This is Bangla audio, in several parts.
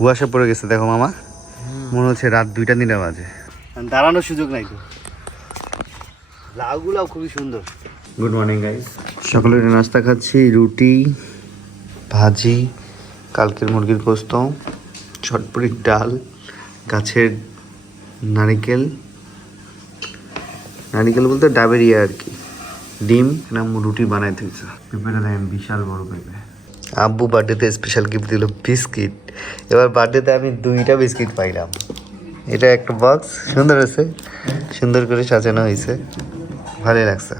কুয়াশা পড়ে গেছে দেখো মামা, মনে হচ্ছে রাত 2টা 3টা বাজে। দাঁড়ানোর সুযোগ নাই তো। লাউগুলাও খুবই সুন্দর। গুড মর্নিং গাইস, সকালের নাস্তা খাচ্ছি রুটি ভাজি, কালকের মুরগির পোস্ত, চটপটির ডাল, গাছের নারিকেল বলতে ডাবেরিয়া আর কি, ডিম না রুটি বানাই দিয়েছে। পেঁপেটা দেখেন বিশাল বড় পেঁপে। আব্বু বার্থডেতে স্পেশাল গিফট দিল বিস্কিট। এবার বার্থডেতে আমি 2টা বিস্কিট পাইলাম। এটা একটা বক্স, সুন্দর আছে, সুন্দর করে সাজানো হয়েছে, ভালোই লাগছে।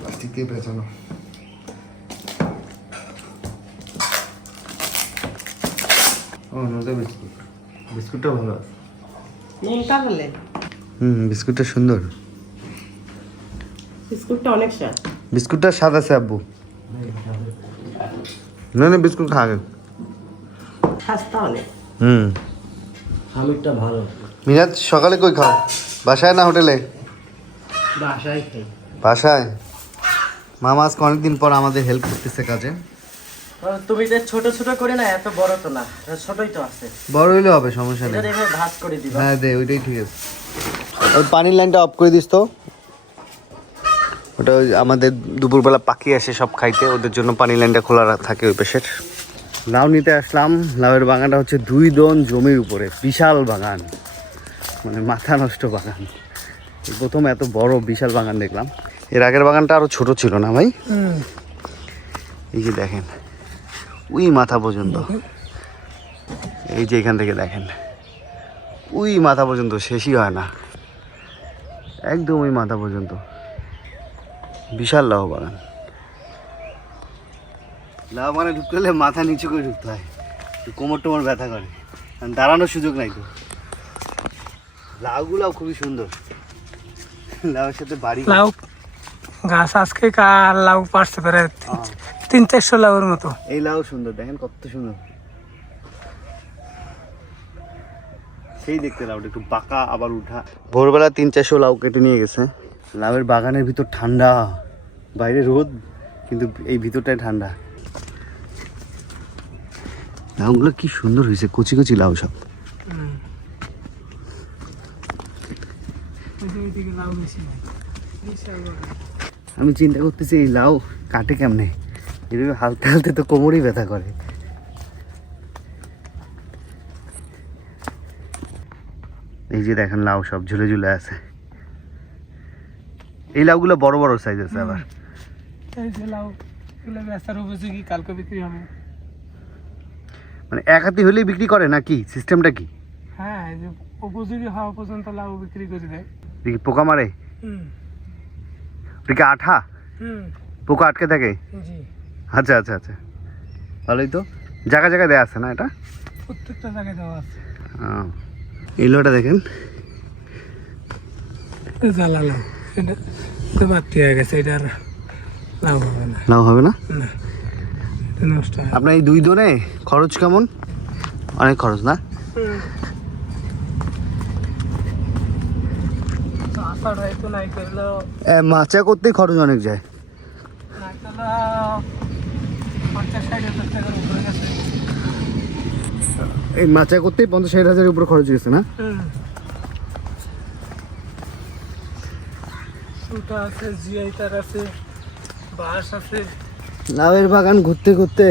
প্লাস্টিক দিয়ে পেঁচানো। ও নজা বিস্কুট, বিস্কুটটা ভালো আছে। বিস্কুটটা সুন্দর, বিস্কুটটা অনেক স্বাদ। বিস্কুটটা স্বাদ আছে আব্বু। না বিস্কুট খাবে, সস্তা অনেক। হামিদটা ভালো। মিরাজ সকালে কই খাও, বাসায় না হোটেলে? বাসায় খাই। বাসায়। মামা আজকে অনেকদিন পর আমাদের হেল্প করতেছে কাজে। তুমি যে ছোট ছোট করে না, এত বড় তো না, ছোটই তো আছে। বড় হইলে হবে, সমস্যা নেই। এটা দেখে ভাগ করে দিবা। হ্যাঁ দে, ওইটাই ঠিক আছে। ওই পানির লাইনটা অফ করে দিস তো। ওটা ওই আমাদের দুপুরবেলা পাখি আসে সব খাইতে, ওদের জন্য পানির লাইনটা খোলা থাকে ওই পাশের। লাউ নিতে আসলাম। লাউয়ের বাগানটা হচ্ছে 2 দন জমির উপরে, বিশাল বাগান, মানে মাথা নষ্ট বাগান। প্রথম এত বড় বিশাল বাগান দেখলাম। এর আগের বাগানটা আরো ছোট ছিল না ভাই? এই যে দেখেন, ওই মাথা পর্যন্ত, এই যে এখান থেকে দেখেন ওই মাথা পর্যন্ত, শেষই হয় না, একদম ওই মাথা পর্যন্ত বিশাল লাউ বাগান। লাউ বাগানে ঢুকতে হলে মাথা নিচু করে ঢুকতে হয়, কোমর টোমর ব্যথা করে, দাঁড়ানোর সুযোগ নাই তো। লাউগুলাও খুবই সুন্দর, লাউয়ের সাথে বাড়ি। লাউ গাছ আজকে লাউ পারছে প্রায় 300-400 লাউর মতো। এই লাউ সুন্দর, দেখেন কত সুন্দর, সেই দেখতে লাউটা একটু বাঁকা আবার উঠা। ভোরবেলা 300-400 লাউ কেটে নিয়ে গেছে। লাউয়ের বাগানের ভিতর ঠান্ডা, বাইরে রোদ, কিন্তু এই ভিতরটাই ঠান্ডা। লাউগুলো কি সুন্দর হয়েছে, কচি কচি লাউ সব। আমি চিন্তা করতেছি এই লাউ কাটে কেমনে, এগুলো হালতে হালতে তো কোমরই ব্যথা করে। এই যে দেখেন লাউ সব ঝুলে ঝুলে আছে। এই লাউগুলো বড় বড় সাইজ আছে আবার। এই যে লাউ এগুলো বেচার উপযোগী, কালকে বিক্রি হবে। মানে এক হাতি হলেই বিক্রি করে নাকি, সিস্টেমটা কি? হ্যাঁ, এই যে উপযোগী হওয়া পর্যন্ত লাউ বিক্রি করে দেয়। দেখি পোকা মারে, ওটা কি আঠা, পোকা আটকে থাকে? জি, আচ্ছা আচ্ছা আচ্ছা, ভালোই তো। জায়গা জায়গায় দেওয়া আছে না এটা? প্রত্যেকটা জায়গায় দেওয়া আছে। এই লোটা দেখেন, জ্বালা লাউ, এটা তো বাড়তি হয়ে গেছে, এটা আর লাউ হবে না। লাউ হবে না, না, এটা নষ্ট হয়। আপনার এই 2 দনে খরচ কেমন? অনেক খরচ না? আষাঢ় হয়তো নাই করলেও মাচা করতেই খরচ অনেক যায়। নাই করলেও 50-60 হাজার টাকার উপরে গেছে। এই মাচা করতেই 50-60 হাজারের উপরে খরচ গেছে না? সুতা আছে, জিআইটার আছে, বাঁশ আছে। লাউয়ের বাগান ঘুরতে ঘুরতে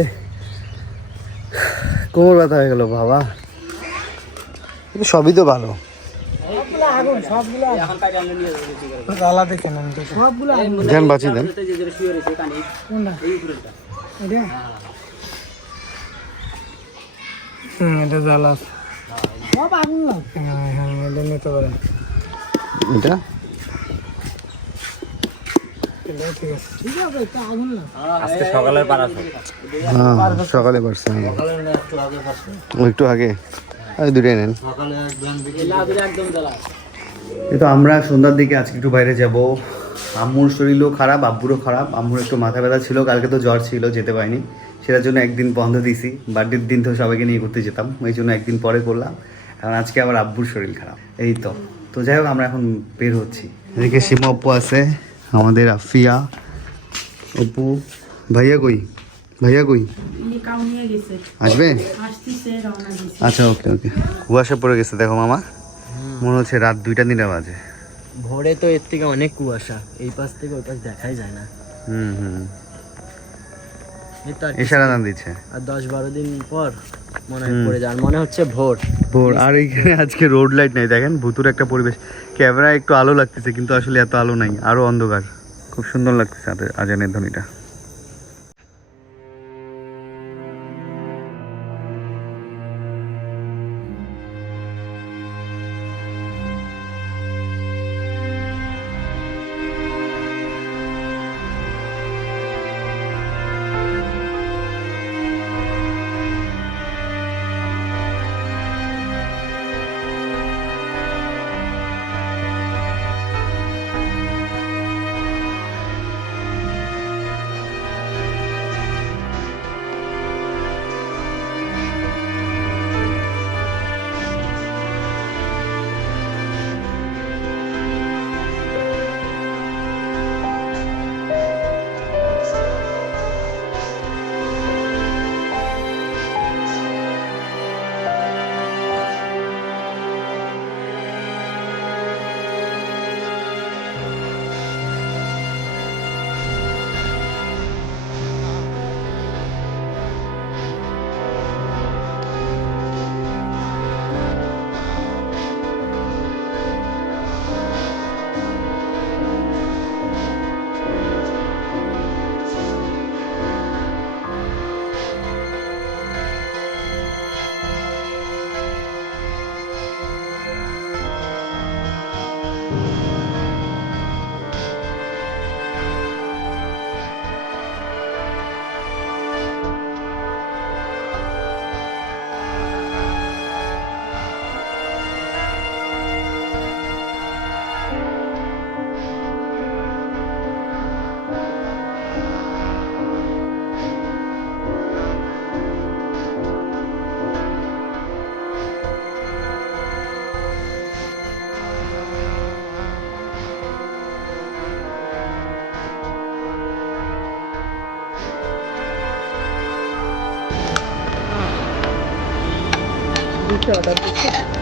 কোমর ব্যথা হয়ে গেল বাবা। কিন্তু সবই তো ভালো। জ্বালা দেখে নেন, দেন বাঁচি দেন। এটা জ্বালা আছে, এটা নিতে পারেন। এটা আজকে সকালের পারা হ্যাঁ, সকালে পারছে একটু আগে, দুটাই নেন। এই তো আমরা সন্ধ্যার দিকে আজকে একটু বাইরে যাব। আম্মুর শরীরও খারাপ, আব্বুরও খারাপ। আম্মুর একটু মাথা ব্যথা ছিল, কালকে তো জ্বর ছিল, যেতে পারিনি। সেটার জন্য একদিন বন্ধ দিয়েছি। বার্থডের দিন তো সবাইকে নিয়ে ঘুরতে যেতাম, ওই জন্য একদিন পরে করলাম। এখন আজকে আবার আব্বুর শরীর খারাপ, এই তো যাই হোক আমরা এখন বের হচ্ছি। এদিকে সীমা অপ্পু আছে, আমাদের আফিয়া, অপু, ভাইয়া কই? ভাইয়া কই? আসবে? আচ্ছা, ওকে ওকে। কুয়াশা পড়ে গেছে দেখো মামা, মনে হচ্ছে রাত 2টা বাজে। ভোরে তো এর থেকে অনেক কুয়াশা, এই পাশ থেকে ওই পাশ দেখাই যায় না। হুম। এই তো আর ইশারা দান দিচ্ছে। আর 10-12 দিন পর মনে হয় পড়ে যায়, আর মনে হচ্ছে ভোর। আর এইখানে আজকে রোড লাইট নাই, দেখেন ভুতুর একটা পরিবেশ। ক্যামেরা একটু আলো লাগতেছে কিন্তু আসলে এত আলো নাই, আরো অন্ধকার। খুব সুন্দর লাগতেছে আজানের ধ্বনিটা।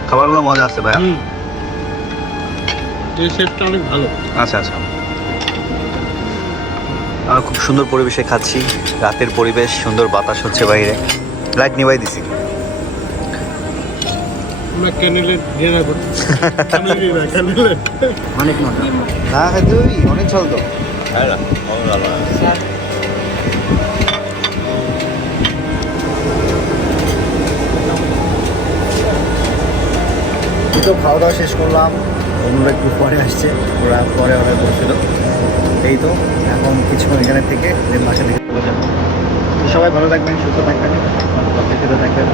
খাবারগুলো মজা আছে ভাই। অনেক ভালো। আচ্ছা। আমরা খুব সুন্দর পরিবেশে খাচ্ছি, রাতের পরিবেশ, সুন্দর বাতাস হচ্ছে বাইরে। লাইট নিভাই দিছি। আমরা ক্যানেলে ডিনার করছি। অনেক মজা। না খাইতে ওই অনেক চল তো। তো খাওয়া দাওয়া শেষ করলাম, অন্যরা একটু পরে আসছে, ওরা পরে অর্ডার করছিল। এই তো এখন কিছুক্ষণ এখানে থেকে বাসা থেকে চলে যাবো। সবাই ভালো থাকবেন, সুস্থ থাকবেন, থাকবেন।